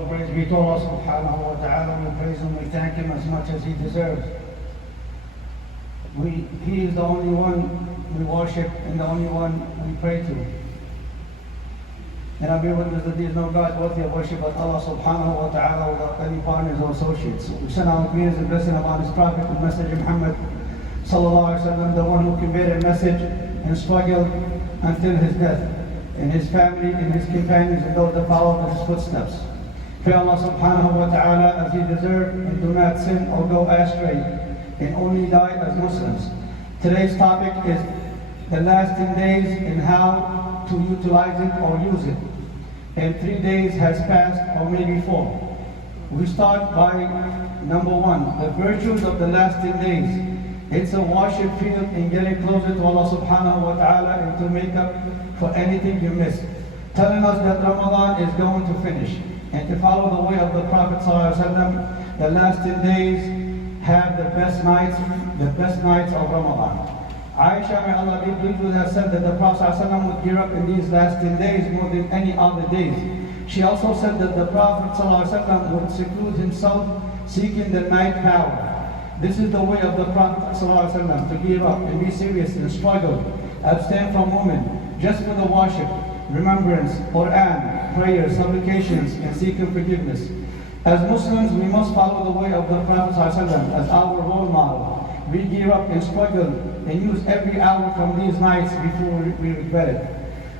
All praise be to Allah subhanahu wa ta'ala. We praise Him, we thank Him as much as He deserves. He is the only one we worship and the only one we pray to. And I bear witness that there is no God worthy of worship but Allah subhanahu wa ta'ala without any partners or associates. We send our greetings and blessing upon His Prophet, the Messenger Muhammad sallallahu alaihi wasallam, the one who conveyed a message and struggled until his death, and his family and his companions and those that followed his footsteps. Pray Allah subhanahu wa ta'ala as He deserved, and do not sin or go astray, and only die as Muslims. Today's topic is the last 10 days and how to utilize it or use it. And 3 days has passed, or maybe 4. We start by number 1, the virtues of the last 10 days. It's a worship field in getting closer to Allah subhanahu wa ta'ala and to make up for anything you missed. Telling us that Ramadan is going to finish, and to follow the way of the Prophet sallallahu alaihi wasallam, the last 10 days have the best nights of Ramadan. Aisha, may Allah be pleased with her, said that the Prophet sallallahu alaihi wasallam would gear up in these last 10 days more than any other days. She also said that the Prophet sallallahu alaihi wasallam would seclude himself seeking the night power. This is the way of the Prophet sallallahu alaihi wasallam, to gear up and be serious and struggle, abstain from women, just for the worship, remembrance, Quran, prayers, supplications, and seeking forgiveness. As Muslims, we must follow the way of the Prophet ﷺ as our role model. We gear up and struggle and use every hour from these nights before we regret it.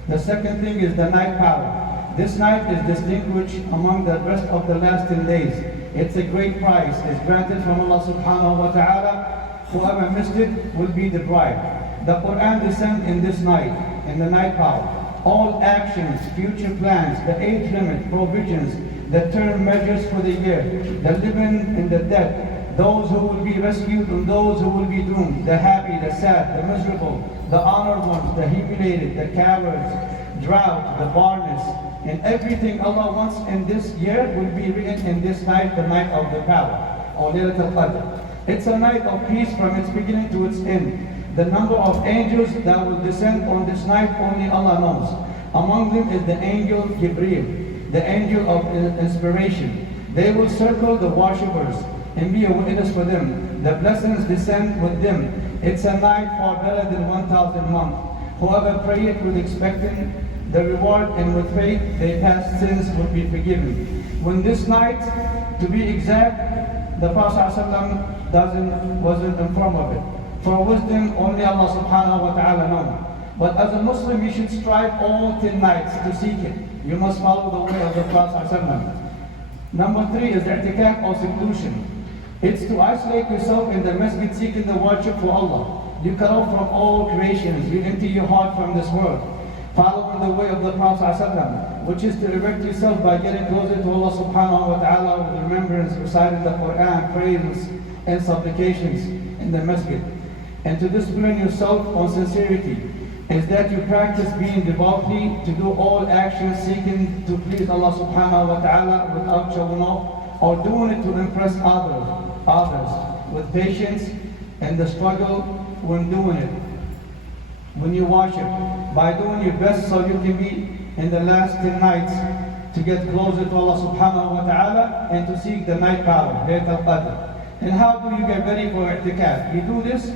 The second thing is the night power. This night is distinguished among the rest of the last 10 days. It's a great prize. It's granted from Allah subhanahu wa ta'ala. Whoever missed it will be deprived. The Quran descends in this night, in the night power. All actions, future plans, the age limit, provisions, the term measures for the year, the living and the dead, those who will be rescued and those who will be doomed, the happy, the sad, the miserable, the honored ones, the humiliated, the cowards, drought, the barrenness, and everything Allah wants in this year will be written in this night, the night of the power, or Laylatul Qadr. It's a night of peace from its beginning to its end. The number of angels that will descend on this night only Allah knows. Among them is the angel Jibreel, the angel of inspiration. They will circle the worshippers and be a witness for them. The blessings descend with them. It's a night far better than 1,000 months. Whoever pray it with expecting the reward and with faith, their past sins will be forgiven. When this night, to be exact, the Prophet ﷺ wasn't informed of it. For wisdom, only Allah subhanahu wa ta'ala knows. But as a Muslim, you should strive all 10 nights to seek it. You must follow the way of the Prophet ﷺ. Number 3 is i'tikaf or seclusion. It's to isolate yourself in the masjid seeking the worship for Allah. You cut off from all creations. You empty your heart from this world. Following the way of the Prophet ﷺ, which is to erect yourself by getting closer to Allah subhanahu wa ta'ala with remembrance, reciting the Quran, prayers, and supplications in the masjid. And to discipline yourself on sincerity is that you practice being devoutly to do all actions seeking to please Allah subhanahu wa ta'ala without showing off or doing it to impress others with patience and the struggle when doing it. When you worship, by doing your best so you can be in the last 10 nights to get closer to Allah subhanahu wa ta'ala and to seek the night power, Laylatul Qadr. And how do you get ready for i'tikaf? You do this,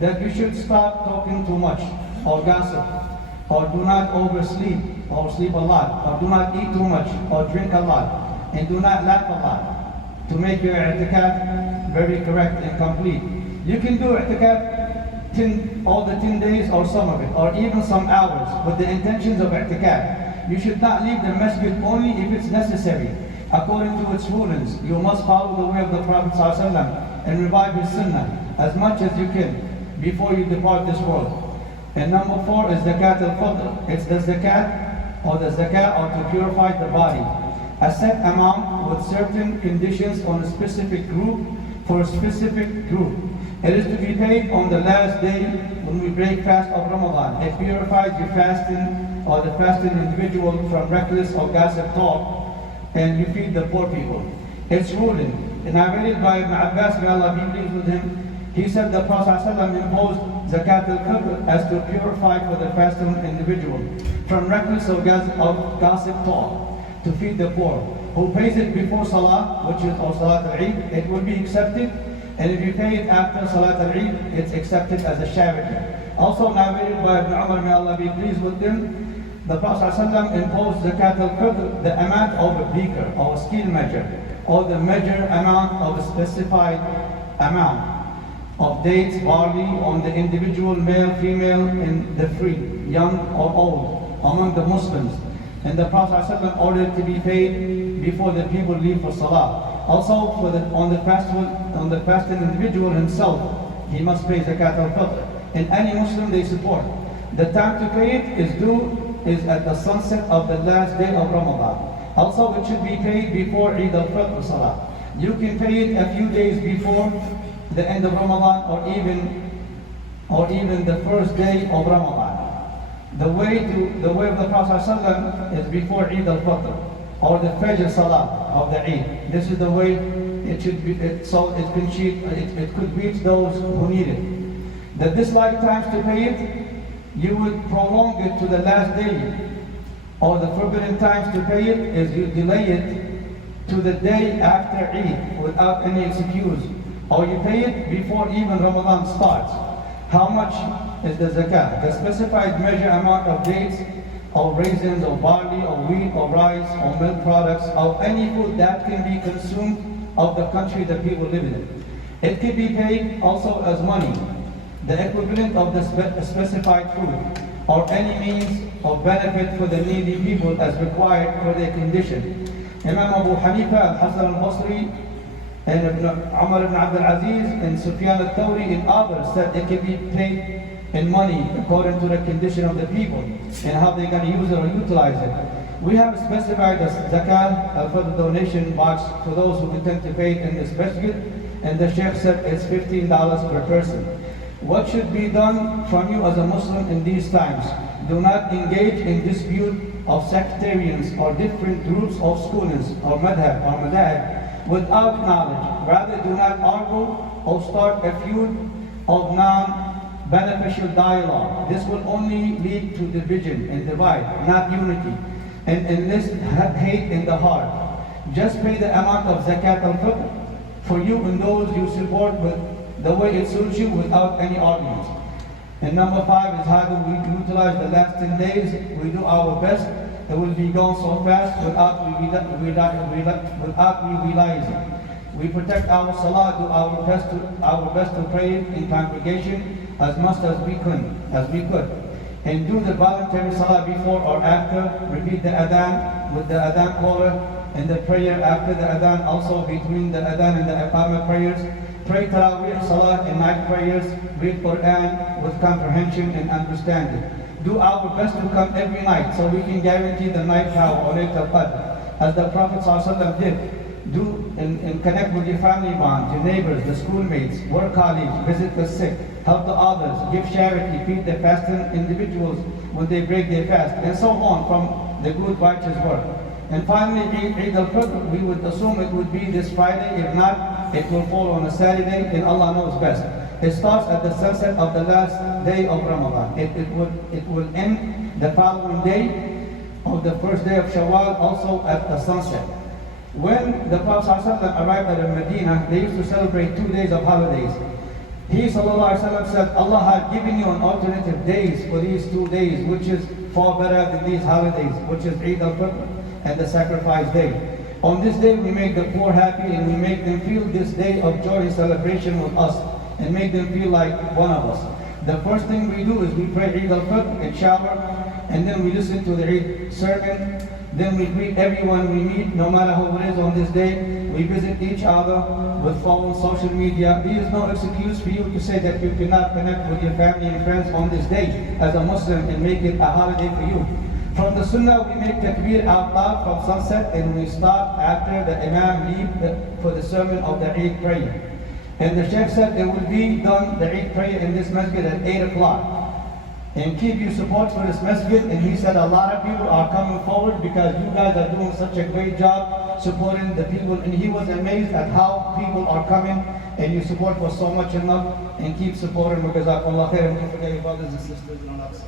that you should stop talking too much, or gossip, or do not oversleep, or sleep a lot, or do not eat too much, or drink a lot, and do not laugh a lot, to make your i'tikaf very correct and complete. You can do i'tikaf all the 10 days or some of it, or even some hours, with the intentions of i'tikaf. You should not leave the masjid only if it's necessary. According to its rulings, you must follow the way of the Prophet ﷺ and revive his sunnah as much as you can before you depart this world. And number 4 is zakat al-fitr. It's the zakat or to purify the body. A set amount with certain conditions on a specific group for a specific group. It is to be paid on the last day when we break fast of Ramadan. It purifies your fasting or the fasting individual from reckless or gossip talk, and you feed the poor people. It's ruling. And I read it by Ibn Abbas, may Allah be pleased with him. He said the Prophet ﷺ imposed zakat al-fitr as to purify for the fasting individual from reckless or gossip talk, to feed the poor. who pays it before Salah, which is or Salat al-Eid, it will be accepted. And if you pay it after Salat al-Eid, it's accepted as a charity. Also narrated by Ibn Umar, may Allah be pleased with him, the Prophet ﷺ imposed zakat al-fitr, the amount of a beaker or a scale measure, or the measure amount of a specified amount of dates, barley on the individual, male, female, in the free, young or old, among the Muslims. And the Prophet ﷺ ordered to be paid before the people leave for Salah. Also, on the fasting individual himself, he must pay zakat al-fitr. And any Muslim they support. The time to pay it is at the sunset of the last day of Ramadan. Also, it should be paid before Eid al-Fitr Salah. You can pay it a few days before the end of Ramadan, or even the first day of Ramadan. The way of the Prophet ﷺ is before Eid al-Fitr, or the Fajr Salah of the Eid. This is the way it should be, so it could reach those who need it. The disliked times to pay it, you would prolong it to the last day, or the forbidden times to pay it is you delay it to the day after Eid without any excuse, or you pay it before even Ramadan starts. How much is the zakat? The specified measure amount of dates, or raisins, or barley, or wheat, or rice, or milk products, or any food that can be consumed of the country that people live in. It can be paid also as money, the equivalent of the specified food, or any means of benefit for the needy people as required for their condition. Imam Abu Hanifa, Al-Hasan al-Basri, and Umar ibn Abdul Aziz, and Sufyan al-Thawri, and others said it can be paid in money according to the condition of the people and how they're going to use it or utilize it. We have specified the zakat for the donation box for those who intend to pay it in this masjid, and the Sheikh said it's $15 per person. What should be done from you as a Muslim in these times? Do not engage in dispute of sectarians or different groups of scholars or madhab without knowledge. Rather, do not argue or start a feud of non-beneficial dialogue. This will only lead to division and divide, not unity, and enlist hate in the heart. Just pay the amount of zakat al-fitr for you and those you support with the way it suits you without any arguments. And number 5 is how do we utilize the last 10 days? We do our best. It will be gone so fast without we realizing. We protect our salah, do our best to pray in congregation as much as we could. And do the voluntary salah before or after. Repeat the adhan with the adhan caller and the prayer after the adhan, also between the adhan and the iqamah prayers. Pray Taraweeh Salah and night prayers, read Quran with comprehension and understanding. Do our best to come every night so we can guarantee the night power or Laylatul Qadr, as the Prophet ﷺ did. Do and connect with your family bond, your neighbors, the schoolmates, work colleagues, visit the sick, help the others, give charity, feed the fasting individuals when they break their fast, and so on from the good righteous work. And finally, Eid al-Fitr, we would assume it would be this Friday. If not, it will fall on a Saturday, and Allah knows best. It starts at the sunset of the last day of Ramadan. It will end the following day of the first day of Shawwal, also at the sunset. When the Prophet ﷺ arrived at Medina, they used to celebrate 2 days of holidays. He ﷺ said, Allah had given you an alternative days for these 2 days, which is far better than these holidays, which is Eid al-Fitr and the sacrifice day. On this day we make the poor happy, and we make them feel this day of joy and celebration with us, and make them feel like one of us. The first thing we do is we pray Eid al-Fitr and shower, and then we listen to the Eid sermon. Then we greet everyone we meet, no matter who it is on this day. We visit each other with phone, social media. There is no excuse for you to say that you cannot connect with your family and friends on this day as a Muslim and make it a holiday for you. From the Sunnah, we make takbir out loud from sunset, and we stop after the Imam leaves for the sermon of the Eid prayer. And the Sheikh said it will be done, the Eid prayer in this masjid at 8 o'clock. And keep your support for this masjid. And he said a lot of people are coming forward because you guys are doing such a great job supporting the people. And he was amazed at how people are coming, and your support was so much enough. And keep supporting, because Allah khair, and don't forget your brothers and sisters and all that.